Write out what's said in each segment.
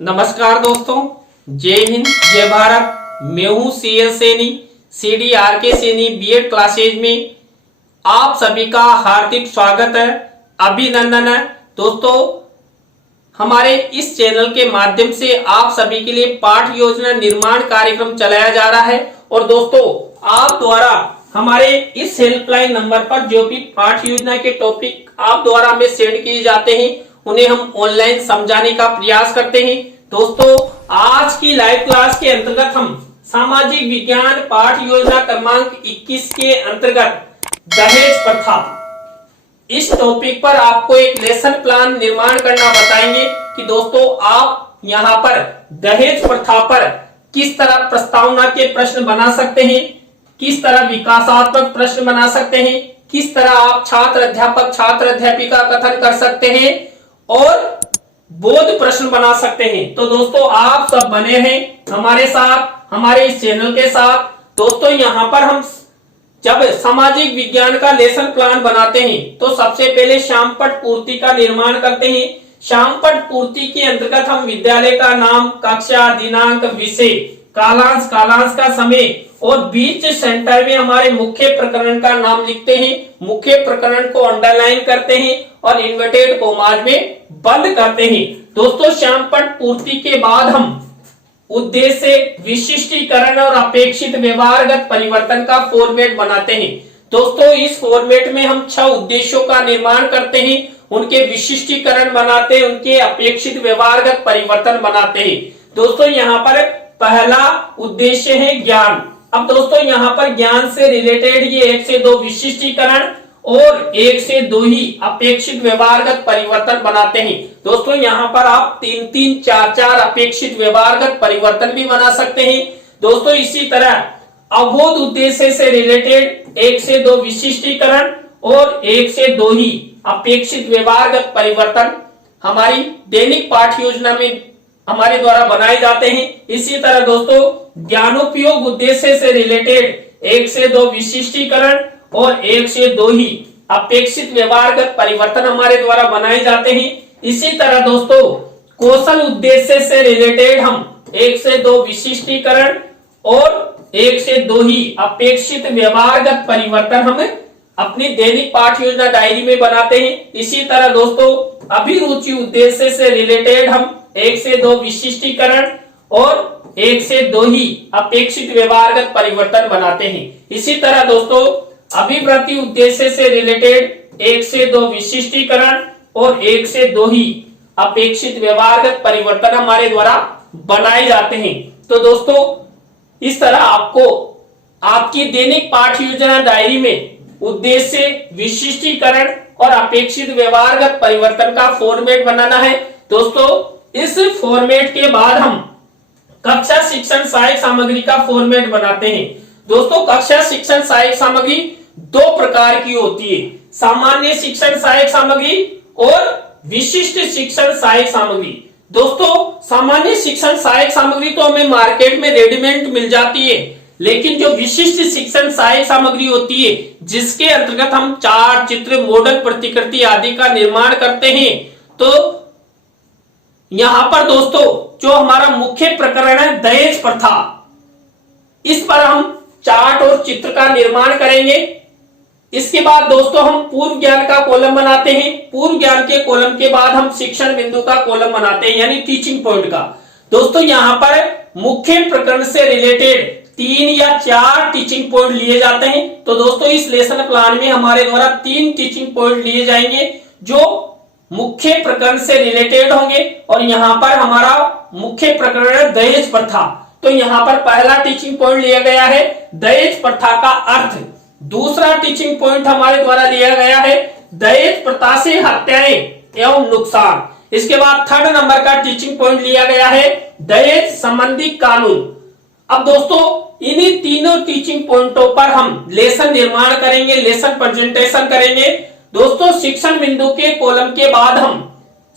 नमस्कार दोस्तों, जय हिंद जय भारत। मैं हूं CL Saini, CDRK Saini BEd classes में आप सभी का हार्दिक स्वागत है, अभिनंदन है। दोस्तों, हमारे इस चैनल के माध्यम से आप सभी के लिए पाठ योजना निर्माण कार्यक्रम चलाया जा रहा है। और दोस्तों, आप द्वारा हमारे इस हेल्पलाइन नंबर पर जो भी पाठ योजना के टॉपिक आप द्वारा हमें सेंड किए जाते हैं, उन्हें हम ऑनलाइन समझाने का प्रयास करते हैं। दोस्तों, आज की लाइव क्लास के अंतर्गत हम सामाजिक विज्ञान पाठ योजना क्रमांक 21 के अंतर्गत दहेज प्रथा, इस टॉपिक पर आपको एक लेसन प्लान निर्माण करना बताएंगे कि दोस्तों आप यहाँ पर दहेज प्रथा पर किस तरह प्रस्तावना के प्रश्न बना सकते हैं, किस तरह विकासात्मक प्रश्न बना सकते हैं, किस तरह आप छात्र अध्यापक छात्र अध्यापिका कथन कर सकते हैं और बोध प्रश्न बना सकते हैं। तो दोस्तों, आप सब बने हैं हमारे साथ, हमारे इस चैनल के साथ। दोस्तों, यहाँ पर हम जब सामाजिक विज्ञान का लेसन प्लान बनाते हैं तो सबसे पहले श्यामपट पूर्ति का निर्माण करते हैं। श्यामपट पूर्ति के अंतर्गत हम विद्यालय का नाम, कक्षा, दिनांक, विषय, कालांश, कालांश का समय और बीच सेंटर में हमारे मुख्य प्रकरण का नाम लिखते हैं। मुख्य प्रकरण को अंडरलाइन करते हैं और इन्वर्टेड कॉमास में बंद करते हैं। दोस्तों, श्यामपट पूर्ति के बाद हम उद्देश्य, विशिष्टीकरण और अपेक्षित व्यवहारगत परिवर्तन का फॉर्मेट बनाते हैं। दोस्तों, इस फॉर्मेट में हम 6 उद्देश्यों का निर्माण करते हैं, उनके विशिष्टीकरण बनाते हैं, उनके अपेक्षित व्यवहारगत परिवर्तन बनाते हैं। दोस्तों, यहाँ पर पहला उद्देश्य है ज्ञान। अब दोस्तों, यहाँ पर ज्ञान से रिलेटेड ये 1 से 2 विशिष्टीकरण और 1 से 2 ही अपेक्षित व्यवहारगत परिवर्तन बनाते हैं। दोस्तों, यहाँ पर आप 3-3, 4-4 अपेक्षित व्यवहारगत परिवर्तन भी बना सकते हैं। दोस्तों, इसी तरह अवबोध उद्देश्य से रिलेटेड 1 से 2 विशिष्टीकरण और 1 से 2 ही अपेक्षित व्यवहारगत परिवर्तन हमारी दैनिक पाठ योजना में हमारे द्वारा बनाए जाते हैं। इसी तरह दोस्तों, ज्ञानोपयोग उद्देश्य से रिलेटेड 1 से 2 विशिष्टीकरण और 1 से 2 ही अपेक्षित व्यवहारगत परिवर्तन हमारे द्वारा बनाए जाते हैं। इसी तरह दोस्तों, कौशल उद्देश्य से रिलेटेड हम 1 से 2 विशिष्टीकरण और 1 से 2 ही अपेक्षित व्यवहारगत परिवर्तन हम अपनी दैनिक पाठ योजना डायरी में बनाते हैं। इसी तरह दोस्तों, अभिरुचि उद्देश्य से रिलेटेड हम 1 से 2 विशिष्टीकरण और 1 से 2 ही अपेक्षित व्यवहारगत परिवर्तन बनाते हैं। इसी तरह दोस्तों, अभिवृत्ति उद्देश्य से रिलेटेड 1 से 2 विशिष्टीकरण और 1 से 2 ही अपेक्षित व्यवहारगत परिवर्तन हमारे द्वारा बनाए जाते हैं। तो दोस्तों, इस तरह आपको आपकी दैनिक पाठ योजना डायरी में उद्देश्य, विशिष्टीकरण और अपेक्षित व्यवहारगत परिवर्तन का फॉर्मेट बनाना है। दोस्तों, इस फॉर्मेट के बाद हम कक्षा शिक्षण सहायक सामग्री का फॉर्मेट बनाते हैं। दोस्तों, कक्षा शिक्षण सहायक सामग्री 2 प्रकार की होती है, सामान्य शिक्षण सहायक सामग्री और विशिष्ट शिक्षण सहायक सामग्री। दोस्तों, सामान्य शिक्षण सहायक सामग्री तो हमें मार्केट में रेडीमेड मिल जाती है, लेकिन जो विशिष्ट शिक्षण सहायक सामग्री होती है, जिसके अंतर्गत हम चार्ट, चित्र, मॉडल, प्रतिकृति आदि का निर्माण करते हैं, तो यहां पर दोस्तों जो हमारा मुख्य प्रकरण है दहेज प्रथा, इस पर हम चार्ट और चित्र का निर्माण करेंगे। इसके बाद दोस्तों हम पूर्व ज्ञान का कॉलम बनाते हैं। पूर्व ज्ञान के कॉलम के बाद हम शिक्षण बिंदु का कॉलम बनाते हैं, यानी टीचिंग पॉइंट का। दोस्तों, यहाँ पर मुख्य प्रकरण से रिलेटेड 3 या 4 टीचिंग पॉइंट लिए जाते हैं। तो दोस्तों, इस लेसन प्लान में हमारे द्वारा 3 टीचिंग पॉइंट लिए जाएंगे जो मुख्य प्रकरण से रिलेटेड होंगे। और यहाँ पर हमारा मुख्य प्रकरण है दहेज प्रथा। तो यहाँ पर पहला टीचिंग पॉइंट लिया गया है दहेज प्रथा का अर्थ। दूसरा टीचिंग पॉइंट हमारे द्वारा लिया गया है दहेज प्रथा से हत्याएं एवं नुकसान। इसके बाद 3rd नंबर का टीचिंग पॉइंट लिया गया है दहेज संबंधी कानून। अब दोस्तों, इन्हीं तीनों टीचिंग पॉइंटों पर हम लेसन निर्माण करेंगे, लेसन प्रेजेंटेशन करेंगे। दोस्तों, शिक्षण बिंदु के कॉलम के बाद हम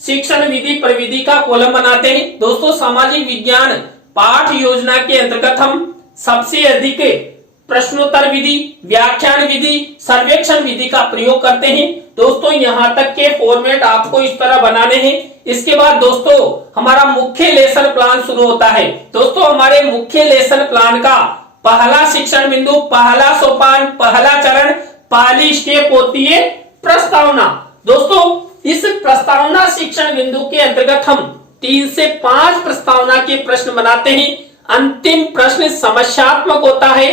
शिक्षण विधि प्रविधि का कॉलम बनाते हैं। दोस्तों, सामाजिक विज्ञान पाठ योजना के अंतर्गत हम सबसे अधिक प्रश्नोत्तर विधि, व्याख्यान विधि, सर्वेक्षण विधि का प्रयोग करते हैं। दोस्तों, यहाँ तक के फॉर्मेट आपको इस तरह बनाने हैं। इसके बाद दोस्तों हमारा मुख्य लेसन प्लान शुरू होता है। दोस्तों हमारे मुख्य लेसन प्लान का पहला शिक्षण बिंदु, पहला सोपान, पहला चरण, पहली स्टेप होती है प्रस्तावना। दोस्तों इस प्रस्तावना शिक्षण बिंदु के अंतर्गत हम 3 से 5 प्रस्तावना के प्रश्न बनाते हैं। अंतिम प्रश्न समस्यात्मक होता है,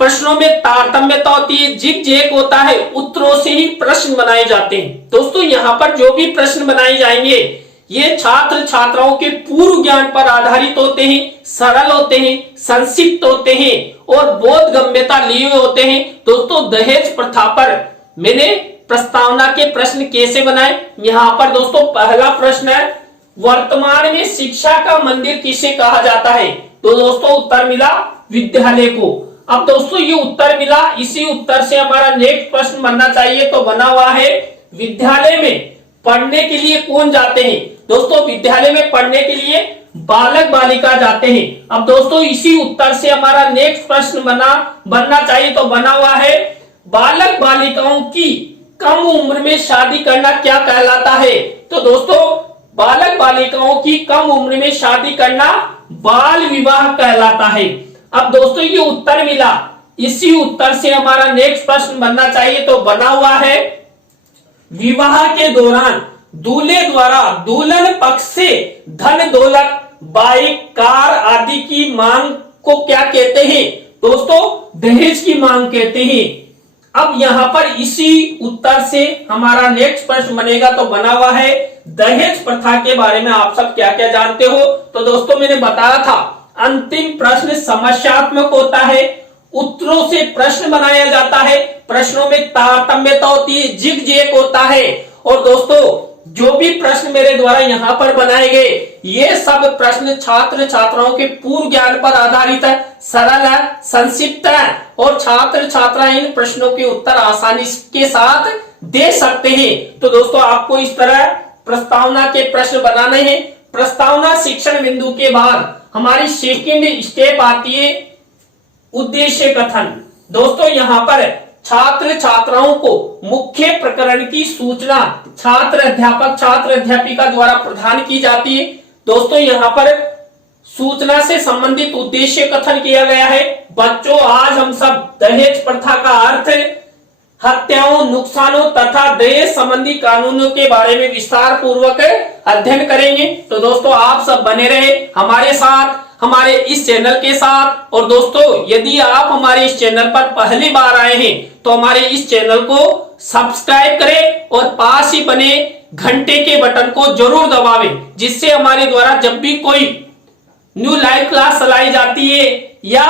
प्रश्नों में तारतम्यता होती है, जिग जैग होता है, उत्तरों से ही प्रश्न बनाए जाते हैं। दोस्तों यहाँ पर जो भी प्रश्न बनाए जाएंगे ये छात्र छात्राओं के पूर्व ज्ञान पर आधारित होते हैं, सरल होते हैं, संक्षिप्त होते हैं और बोधगम्यता लिए होते हैं। दोस्तों दहेज प्रथा पर मैंने प्रस्तावना के प्रश्न कैसे बनाए, यहाँ पर दोस्तों पहला प्रश्न है, वर्तमान में शिक्षा का मंदिर किसे कहा जाता है? तो दोस्तों उत्तर मिला विद्यालय को। अब दोस्तों ये उत्तर मिला, इसी उत्तर से हमारा नेक्स्ट प्रश्न बनना चाहिए, तो बना हुआ है विद्यालय में पढ़ने के लिए कौन जाते हैं? दोस्तों विद्यालय में पढ़ने के लिए बालक बालिका जाते हैं। अब दोस्तों इसी उत्तर से हमारा नेक्स्ट प्रश्न बनना चाहिए, तो बना हुआ है बालक बालिकाओं की कम उम्र में शादी करना क्या कहलाता है? तो दोस्तों बालक बालिकाओं की कम उम्र में शादी करना बाल विवाह कहलाता है। अब दोस्तों ये उत्तर मिला, इसी उत्तर से हमारा नेक्स्ट प्रश्न बनना चाहिए, तो बना हुआ है विवाह के दौरान दूल्हे द्वारा दुल्हन पक्ष से धन दौलत, बाइक, कार आदि की मांग को क्या कहते हैं? दोस्तों दहेज की मांग कहते हैं। अब यहाँ पर इसी उत्तर से हमारा नेक्स्ट प्रश्न बनेगा, तो बना हुआ है दहेज प्रथा के बारे में आप सब क्या क्या जानते हो? तो दोस्तों मैंने बताया था अंतिम प्रश्न समस्यात्मक होता है, उत्तरों से प्रश्न बनाया जाता है, प्रश्नों में तारतम्यता होती है, जिग जैग होता है। और दोस्तों जो भी प्रश्न मेरे द्वारा यहाँ पर बनाए गए ये सब प्रश्न छात्र छात्राओं के पूर्व ज्ञान पर आधारित है, सरल है, संक्षिप्त है और छात्र छात्रा इन प्रश्नों के उत्तर आसानी के साथ दे सकते हैं। तो दोस्तों आपको इस तरह प्रस्तावना के प्रश्न बनाने हैं। प्रस्तावना शिक्षण बिंदु के बाद हमारी सेकंड स्टेप आती है उद्देश्य कथन। दोस्तों यहाँ पर छात्र छात्राओं को मुख्य प्रकरण की सूचना छात्र अध्यापिका द्वारा प्रदान की जाती है। दोस्तों यहाँ पर सूचना से संबंधित उद्देश्य कथन किया गया है। बच्चों आज हम सब दहेज प्रथा का अर्थ, हत्याओं, नुकसानों तथा दहेज संबंधी कानूनों के बारे में विस्तार पूर्वक अध्ययन करेंगे। तो दोस्तों आप सब बने रहे हमारे साथ, हमारे इस चैनल के साथ। और दोस्तों यदि आप हमारे इस चैनल पर पहली बार आए हैं तो हमारे इस चैनल को सब्सक्राइब करें और पास ही बने घंटे के बटन को जरूर दबावें, जिससे हमारे द्वारा जब भी कोई न्यू लाइव क्लास चलाई जाती है या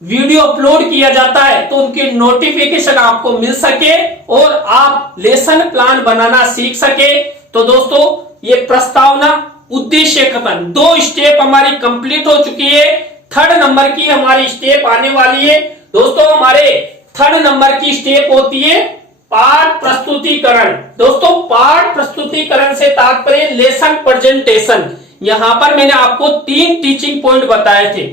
वीडियो अपलोड किया जाता है तो उनकी नोटिफिकेशन आपको मिल सके और आप लेसन प्लान बनाना सीख सके। तो दोस्तों ये प्रस्तावना उद्देश्य कथन 2 स्टेप हमारी कंप्लीट हो चुकी है। 3rd नंबर की हमारी स्टेप आने वाली है। दोस्तों हमारे 3rd नंबर की स्टेप होती है पाठ प्रस्तुतिकरण। दोस्तों पाठ प्रस्तुतिकरण से तात्पर्य लेसन प्रेजेंटेशन। यहाँ पर मैंने आपको 3 टीचिंग पॉइंट बताए थे,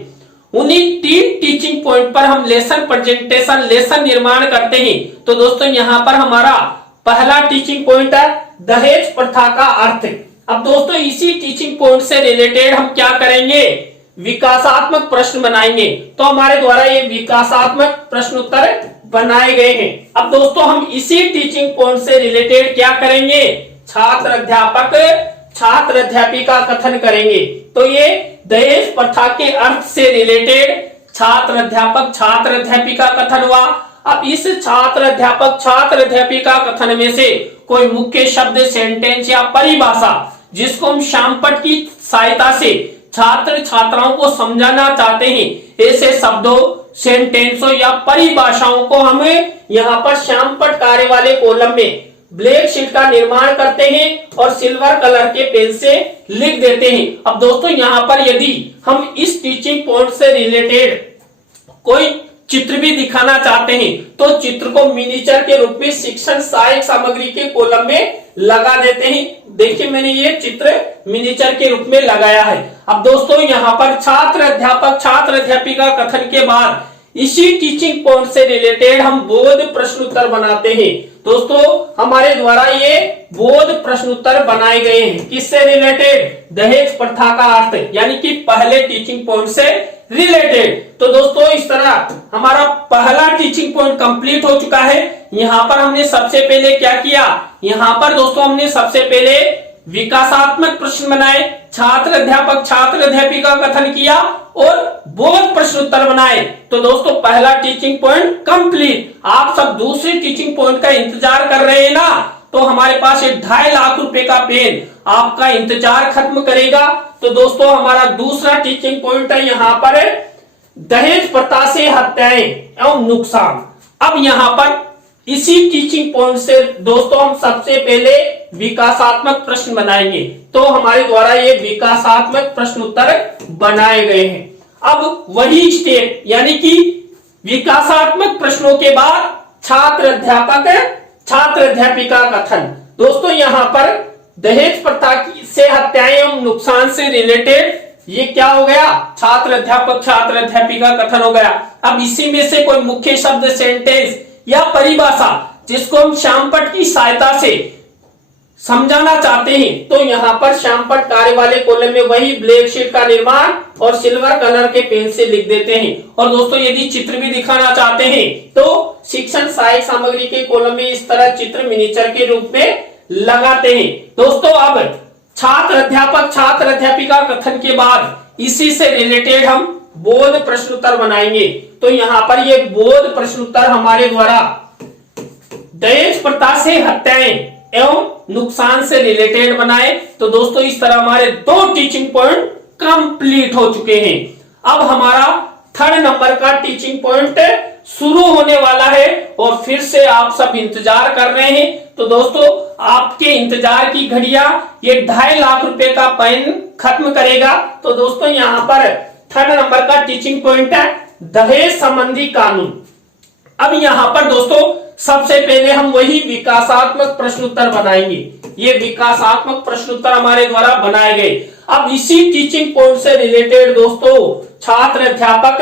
उन्हीं 3 टीचिंग पॉइंट पर हम लेसन प्रेजेंटेशन, लेसन निर्माण करते हैं। तो दोस्तों यहाँ पर हमारा पहला टीचिंग पॉइंट है दहेज प्रथा का अर्थ। अब दोस्तों इसी टीचिंग पॉइंट से रिलेटेड हम क्या करेंगे, विकासात्मक प्रश्न बनाएंगे। तो हमारे द्वारा ये विकासात्मक प्रश्न उत्तर बनाए गए हैं। अब दोस्तों हम इसी टीचिंग पॉइंट से रिलेटेड क्या करेंगे, छात्र अध्यापिका कथन करेंगे। तो ये दहेज प्रथा के अर्थ से रिलेटेड छात्र अध्यापिका कथन हुआ। अब इस छात्र अध्यापिका कथन में से कोई मुख्य शब्द, सेंटेंस या परिभाषा जिसको हम शामपट की सहायता से छात्र छात्राओं को समझाना चाहते हैं, ऐसे शब्दों, सेंटेंसों या परिभाषाओं को हमें यहाँ पर शामपट कार्य वाले कॉलम में ब्लैक शीट का निर्माण करते हैं और सिल्वर कलर के पेन से लिख देते हैं। अब दोस्तों यहाँ पर यदि हम इस टीचिंग पॉइंट से रिलेटेड कोई चित्र भी दिखाना चाहते हैं तो चित्र को मिनिएचर के रूप में शिक्षण सहायक सामग्री के कॉलम में लगा देते हैं। देखिए मैंने ये चित्र मिनिएचर के रूप में लगाया है। अब दोस्तों यहाँ पर छात्र अध्यापिका कथन के बाद इसी टीचिंग पॉइंट से रिलेटेड हम बोध प्रश्न उत्तर बनाते हैं। दोस्तों हमारे द्वारा ये बोध प्रश्न उत्तर बनाए गए हैं, किससे रिलेटेड? दहेज प्रथा का अर्थ, यानी कि पहले टीचिंग पॉइंट से रिलेटेड। तो दोस्तों इस तरह हमारा पहला टीचिंग पॉइंट कंप्लीट हो चुका है। यहाँ पर हमने सबसे पहले क्या किया? यहाँ पर दोस्तों हमने सबसे पहले विकासात्मक प्रश्न बनाए, छात्र अध्यापक छात्र अध्यापिका कथन किया और बोध प्रश्न उत्तर बनाए। तो दोस्तों पहला टीचिंग पॉइंट कंप्लीट। आप सब दूसरे टीचिंग पॉइंट का इंतजार कर रहे हैं ना, तो हमारे पास एक 2.5 लाख रुपए का पेन आपका इंतजार खत्म करेगा। तो दोस्तों हमारा दूसरा टीचिंग पॉइंट है यहाँ पर दहेज प्रथा से हत्याएं एवं नुकसान। अब यहाँ पर इसी टीचिंग पॉइंट से दोस्तों हम सबसे पहले विकासात्मक प्रश्न बनाएंगे। तो हमारे द्वारा ये विकासात्मक प्रश्न उत्तर बनाए गए हैं। अब वही स्टेप, यानी कि विकासात्मक प्रश्नों के बाद छात्र अध्यापक छात्र अध्यापिका कथन। दोस्तों यहाँ पर दहेज प्रथा से हत्याएं एवं नुकसान से रिलेटेड ये क्या हो गया? छात्र अध्यापक छात्र अध्यापिका कथन हो गया। अब इसी में से कोई मुख्य शब्द, सेंटेंस या परिभाषा जिसको हम श्यामपट्ट की सहायता से समझाना चाहते हैं, तो यहाँ पर श्यामपट्ट कार्य वाले कॉलम में वही ब्लैक शीट का निर्माण और सिल्वर कलर के पेन से लिख देते हैं। और दोस्तों यदि चित्र भी दिखाना चाहते हैं तो शिक्षण सहायक सामग्री के कॉलम में इस तरह चित्र मिनिएचर के रूप में लगाते हैं। दोस्तों अब छात्र अध्यापक छात्र अध्यापिका कथन के बाद इसी से रिलेटेड हम बोध प्रश्न उत्तर बनाएंगे। तो यहाँ पर ये बोध प्रश्न उत्तर हमारे द्वारा दहेज प्रथा से हत्याएं एवं नुकसान से रिलेटेड बनाए। तो दोस्तों इस तरह हमारे 2 टीचिंग पॉइंट कंप्लीट हो चुके हैं। अब हमारा 3rd नंबर का टीचिंग पॉइंट शुरू होने वाला है और फिर से आप सब इंतजार कर रहे हैं। तो दोस्तों आपके इंतजार की घड़ियां ये 2.5 लाख रुपए का पेन खत्म करेगा। तो दोस्तों यहाँ पर 3rd नंबर का टीचिंग पॉइंट है दहेज संबंधी कानून। अब यहाँ पर दोस्तों सबसे पहले हम वही विकासात्मक प्रश्न उत्तर बनाएंगे। ये विकासात्मक प्रश्न उत्तर हमारे द्वारा बनाए गए। अब इसी टीचिंग पॉइंट से रिलेटेड दोस्तों छात्र अध्यापक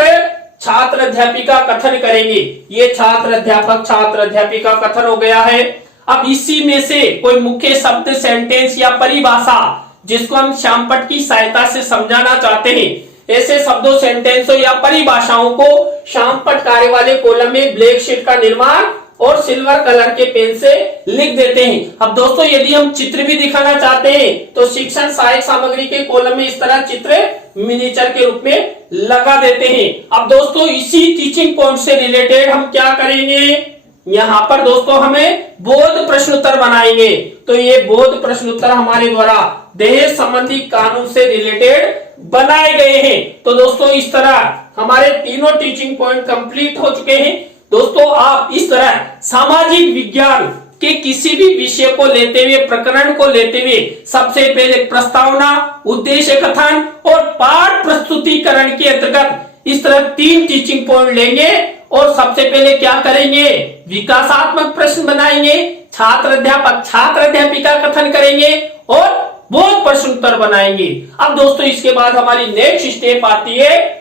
छात्र अध्यापिका कथन करेंगे। ये छात्र अध्यापक छात्र अध्यापिका कथन हो गया है। अब इसी में से कोई मुख्य शब्द, सेंटेंस या परिभाषा जिसको हम श्यामपट्ट की सहायता से समझाना चाहते हैं, ऐसे शब्दों, सेंटेंसों या परिभाषाओं को श्यामपट्ट कार्य वाले कॉलम में ब्लैक शीट का निर्माण और सिल्वर कलर के पेन से लिख देते हैं। अब दोस्तों यदि हम चित्र भी दिखाना चाहते हैं तो शिक्षण सहायक सामग्री के कॉलम में इस तरह चित्र मिनिएचर के रूप में लगा देते हैं। अब दोस्तों इसी टीचिंग पॉइंट से रिलेटेड हम क्या करेंगे? यहाँ पर दोस्तों हमें बोध प्रश्न उत्तर बनाएंगे। तो ये बोध प्रश्न उत्तर हमारे द्वारा दहेज संबंधी कानून से रिलेटेड बनाए गए हैं। तो दोस्तों इस तरह हमारे तीनों टीचिंग पॉइंट कंप्लीट हो चुके हैं। दोस्तों आप इस तरह सामाजिक विज्ञान के किसी भी विषय को लेते हुए, प्रकरण को लेते हुए सबसे पहले प्रस्तावना, उद्देश्य कथन और पाठ प्रस्तुतिकरण के अंतर्गत इस तरह 3 टीचिंग पॉइंट लेंगे और सबसे पहले क्या करेंगे? विकासात्मक प्रश्न बनाएंगे, छात्र अध्यापक छात्र अध्यापिका कथन करेंगे और बोध प्रश्न उत्तर बनाएंगे। अब दोस्तों इसके बाद हमारी नेक्स्ट स्टेप आती है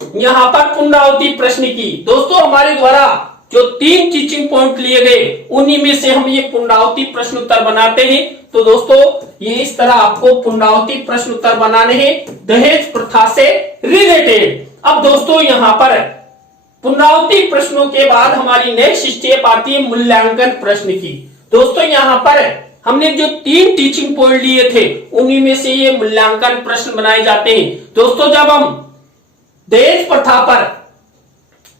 यहाँ पर पुनरावृत्ति प्रश्न की। दोस्तों हमारे द्वारा जो 3 टीचिंग पॉइंट लिए गए उन्हीं में से हम ये पुनरावृत्ति प्रश्न उत्तर बनाते हैं। तो दोस्तों ये इस तरह आपको पुनरावृत्ति प्रश्न उत्तर बनाने हैं दहेज प्रथा से रिलेटेड। अब दोस्तों यहाँ पर पुनरावृत्ति प्रश्नों के बाद हमारी नेक्स्ट स्टेप आती है मूल्यांकन प्रश्न की। दोस्तों यहाँ पर हमने जो 3 टीचिंग पॉइंट लिए थे उन्हीं में से ये मूल्यांकन प्रश्न बनाए जाते हैं। दोस्तों जब हम दहेज प्रथा पर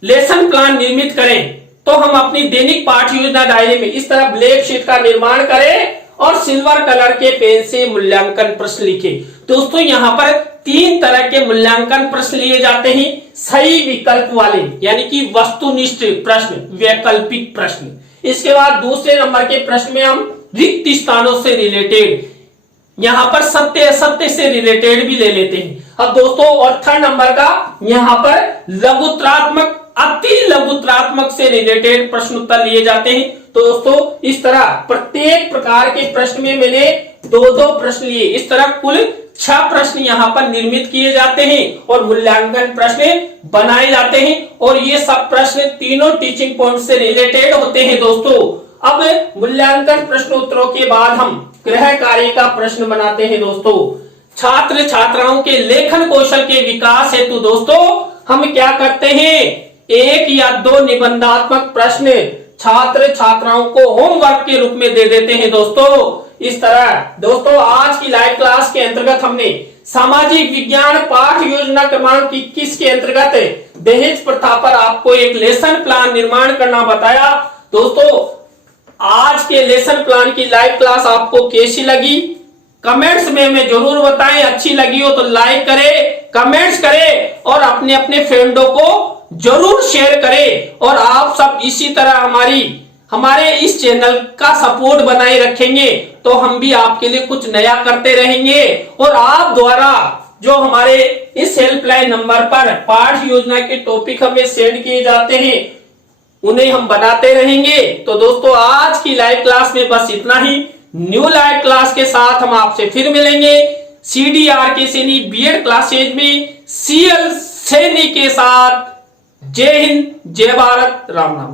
लेसन प्लान निर्मित करें तो हम अपनी दैनिक पाठ योजना दायरे में इस तरह ब्लैक शीट का निर्माण करें और सिल्वर कलर के पेन से मूल्यांकन प्रश्न लिखें। दोस्तों यहाँ पर 3 तरह के मूल्यांकन प्रश्न लिए जाते हैं। सही विकल्प वाले यानी कि वस्तुनिष्ठ प्रश्न, वैकल्पिक प्रश्न। इसके बाद दूसरे नंबर के प्रश्न में हम रिक्त स्थानों से रिलेटेड, यहाँ पर सत्य असत्य से रिलेटेड भी ले लेते हैं। अब दोस्तों और 3rd नंबर का यहाँ पर लघुत्रात्मक, अति लघुत्रात्मक से रिलेटेड प्रश्न उत्तर लिए जाते हैं। तो दोस्तों इस तरह प्रत्येक प्रकार के प्रश्न में मैंने दो प्रश्न लिए। इस तरह कुल 6 प्रश्न यहाँ पर निर्मित किए जाते हैं और मूल्यांकन प्रश्न बनाए जाते हैं और ये सब प्रश्न तीनों टीचिंग पॉइंट से रिलेटेड होते हैं दोस्तों। अब मूल्यांकन प्रश्नोत्तरों के बाद हम गृह कार्य का प्रश्न बनाते हैं दोस्तों। छात्र छात्राओं के लेखन कौशल के विकास हेतु दोस्तों हम क्या करते हैं, 1 या 2 निबंधात्मक प्रश्न छात्र छात्राओं को होमवर्क के रूप में दे देते हैं दोस्तों। इस तरह दोस्तों आज की लाइव क्लास के अंतर्गत हमने सामाजिक विज्ञान पाठ योजना क्रमांक 21 के अंतर्गत दहेज प्रथा पर आपको एक लेसन प्लान निर्माण करना बताया। दोस्तों आज के लेसन प्लान की लाइव क्लास आपको कैसी लगी कमेंट्स में हमें जरूर बताएं। अच्छी लगी हो तो लाइक करें, कमेंट्स करें और अपने अपने फ्रेंडों को जरूर शेयर करें। और आप सब इसी तरह हमारे इस चैनल का सपोर्ट बनाए रखेंगे तो हम भी आपके लिए कुछ नया करते रहेंगे। और आप द्वारा जो हमारे इस हेल्पलाइन नंबर पर पाठ योजना के टॉपिक हमें सेंड किए जाते हैं उन्हें हम बनाते रहेंगे। तो दोस्तों आज की लाइव क्लास में बस इतना ही। न्यू लाइव क्लास के साथ हम आपसे फिर मिलेंगे CDRK सैनी बीएड क्लासेज में CL सैनी के साथ। जय हिंद, जय भारत, राम नाम।